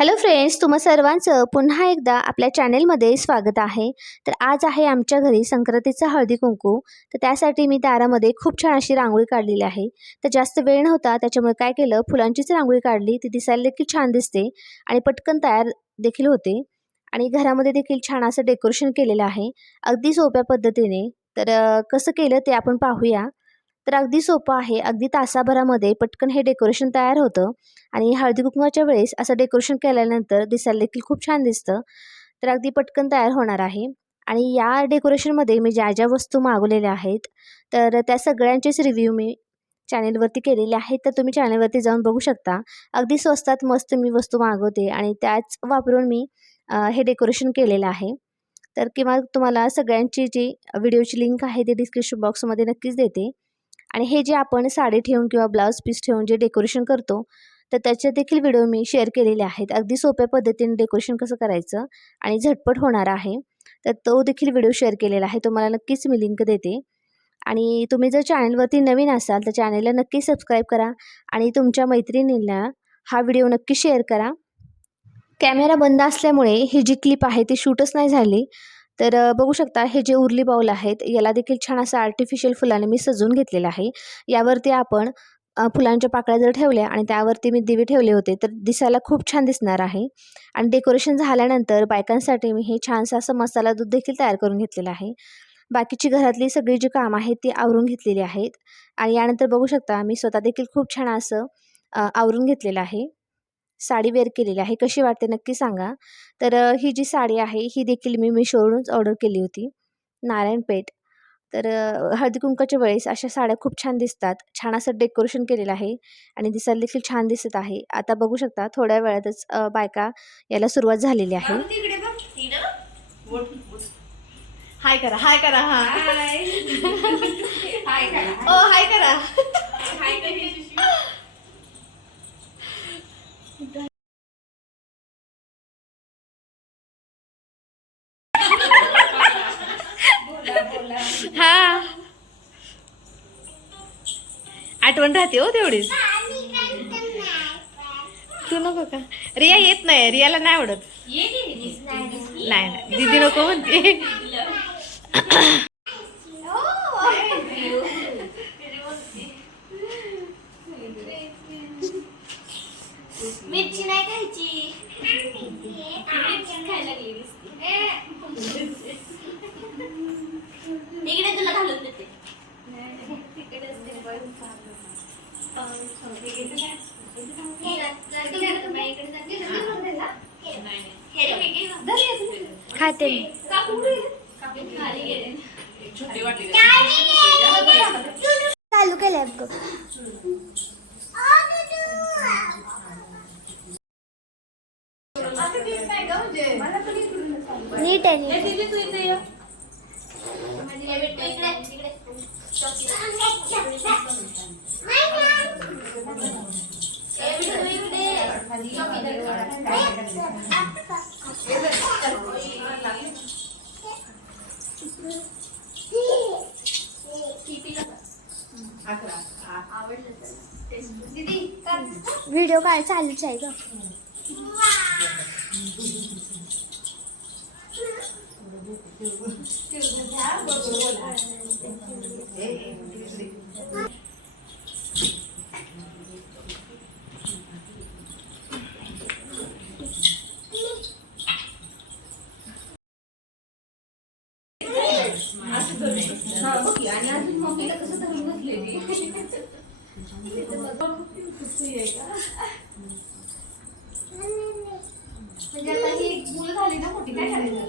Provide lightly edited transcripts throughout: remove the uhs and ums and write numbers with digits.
Hello friends, तुम्हा सर्वांचं पुन्हा एकदा आपल्या चॅनेलमध्ये स्वागत आहे। तर आज आहे आमच्या घरी संक्रांतीचा हळदी कुंकू। तर त्यासाठी मी दारामध्ये खूप छान अशी रांगोळी काढलेली आहे। तर जास्त वेळ नव्हता त्याच्यामुळे काय केलं, फुलांचीच रांगोळी काढली। ती दिसायला देखील छान दिसते आणि पटकन तयार देखील होते आणि घरामध्ये देखील छान असं डेकोरेशन केलेलं आहे अगदी सोप्या पद्धतीने। तर कसं केलं ते आपण पाहूया। तर अगदी सोपं आहे, अगदी तासाभरामध्ये पटकन हे डेकोरेशन तयार होतं आणि हळदी कुंकवाच्या वेळेस असं डेकोरेशन केल्यानंतर दिसायला देखील खूप छान दिसतं। तर अगदी पटकन तयार होणार आहे आणि या डेकोरेशनमध्ये मी ज्या ज्या वस्तू मागवलेल्या आहेत तर त्या सगळ्यांचेच रिव्ह्यू मी चॅनेलवरती केलेले आहेत। तर तुम्ही चॅनेलवरती जाऊन बघू शकता। अगदी स्वस्तात मस्त मी वस्तू मागवते आणि त्याच वापरून मी हे डेकोरेशन केलेलं आहे। तर किंवा तुम्हाला सगळ्यांची जी व्हिडिओची लिंक आहे ती डिस्क्रिप्शन बॉक्समध्ये नक्कीच देते। आणि हे जे आपण साडी ठेवून किंवा ब्लाउज पीस ठेवून जे डेकोरेशन करतो तर त्याचे देखील व्हिडिओ मी शेअर केलेले आहेत। अगदी सोप्या पद्धतीने डेकोरेशन कसं करायचं आणि झटपट होणार आहे, तर तो देखील व्हिडिओ शेअर केलेला आहे। तुम्हाला नक्कीच मी लिंक देते आणि तुम्ही जर चॅनलवरती नवीन असाल तर चॅनलला नक्की सबस्क्राईब करा आणि तुमच्या मैत्रिणींना हा व्हिडिओ नक्की शेअर करा। कॅमेरा बंद असल्यामुळे ही जी क्लिप आहे ती शूटच नाही झाली। तर बघू शकता हे जे उरली बाउल आहेत याला देखील छान असं आर्टिफिशियल फुलाने मी सजवून घेतलेलं आहे। यावरती आपण फुलांच्या पाकळ्या जर ठेवल्या आणि त्यावरती मी दिवे ठेवले होते तर दिसायला खूप छान दिसणार आहे। आणि डेकोरेशन झाल्यानंतर बायकांसाठी मी हे छानसं असं मसाला दूध देखील तयार करून घेतलेलं आहे। बाकीची घरातली सगळी जी कामं आहेत ती आवरून घेतलेली आहेत आणि यानंतर बघू शकता मी स्वतः देखील खूप छान असं आवरून घेतलेलं आहे। साडी वेअर केलेली आहे, कशी वाटते नक्की सांगा। तर ही जी साडी आहे ही देखील मी मिशोवरूनच ऑर्डर केली होती, नारायणपेठ। तर हळदी कुंकवाच्या वेळेस अशा साड्या खूप छान दिसतात, छान असं डेकोरेशन केलेलं आहे आणि दिसायला देखील छान दिसत आहे। आता बघू शकता थोड्या वेळातच बायका याला सुरुवात झालेली आहे। हाय करा, हाय करा, हाय ओ हाय करा। हा आठवण राहते हो तेवढीच। तू नको का, रिया येत नाही, रियाला नाही आवडत। नाही नाही दीदी नको म्हणते। मिरची नाही खायची, खायला लागली इकडे तुला घालून देते। खाते चालू केलंय नीट आहे। व्हिडिओ काय चालूच आहे ग। म्हणजे आता ही मुलं झाली ना मोठी, काय करायचं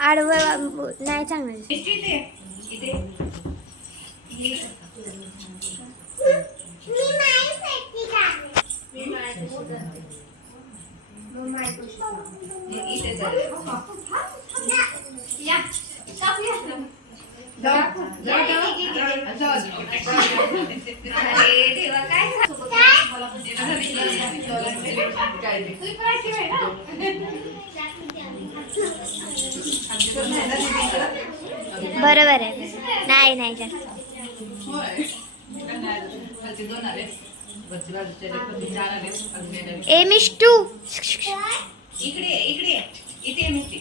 आडवं नाही चांगलं। देवा काय बरोबर आहे. नाही नाही जास्त ए मिष्टू इकडे इकडे इथे मिष्टी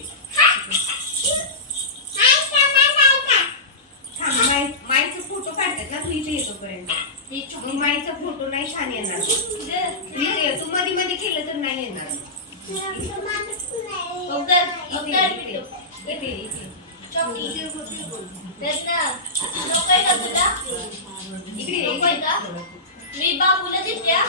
माईचा फोटो काढतात ना तू इथे येतोपर्यंत. मग माईचा फोटो नाही छान येणार. इथे तू मध्ये मध्ये केलं तर नाही येणार. मी बाबूला देत्या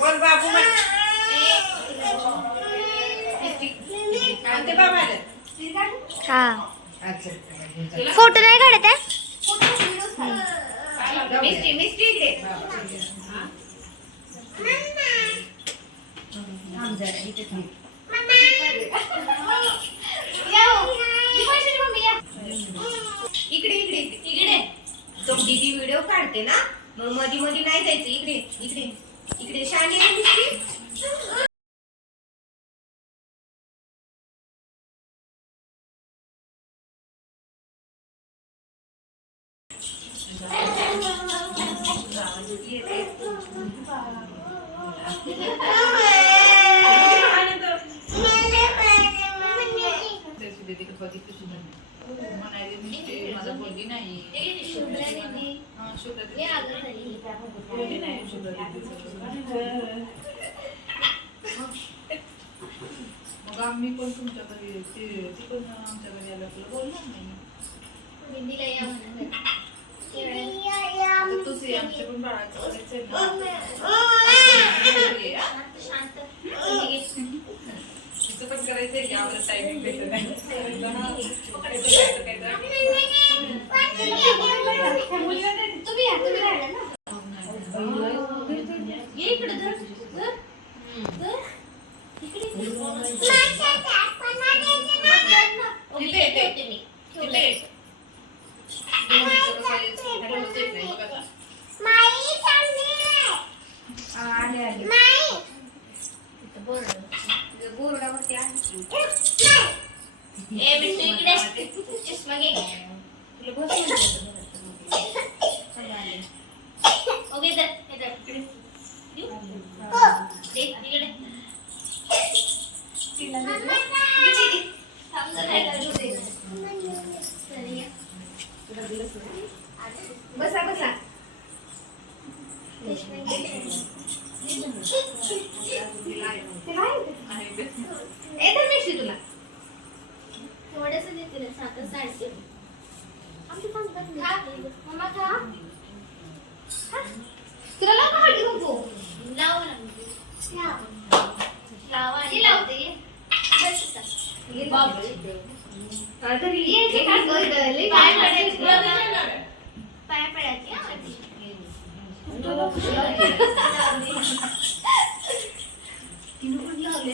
बोल बाबू हा फोटो नाही काढत आहे. मिस्टी मिस्टी इकडे इकडे इकडे इकडे तो दीदी व्हिडिओ काढते ना मग मध्ये मध्ये नाही जायचं. इकडे इकडे इकडे शानी मिस्टी माझा बोलली नाही. मग आम्ही पण तुमच्या घरी ती पण आमच्या घरी आलं तुला बोलणार नाही. तुझे आमच्या पण बाळाचं तिचं पण करायचंय की आम्हाला टायमिंग भेटत नाही. बोर्डावरती आहे. चष्मा घे. ओके तर बसा बसा येतं मिस्टी तुला थोडंसं देते ना साखर साडते मम्मा खा तुला लाव ना हळदी कुंकू. लाव ना लावा आणि लावते पाय पडायची तिने पण लावले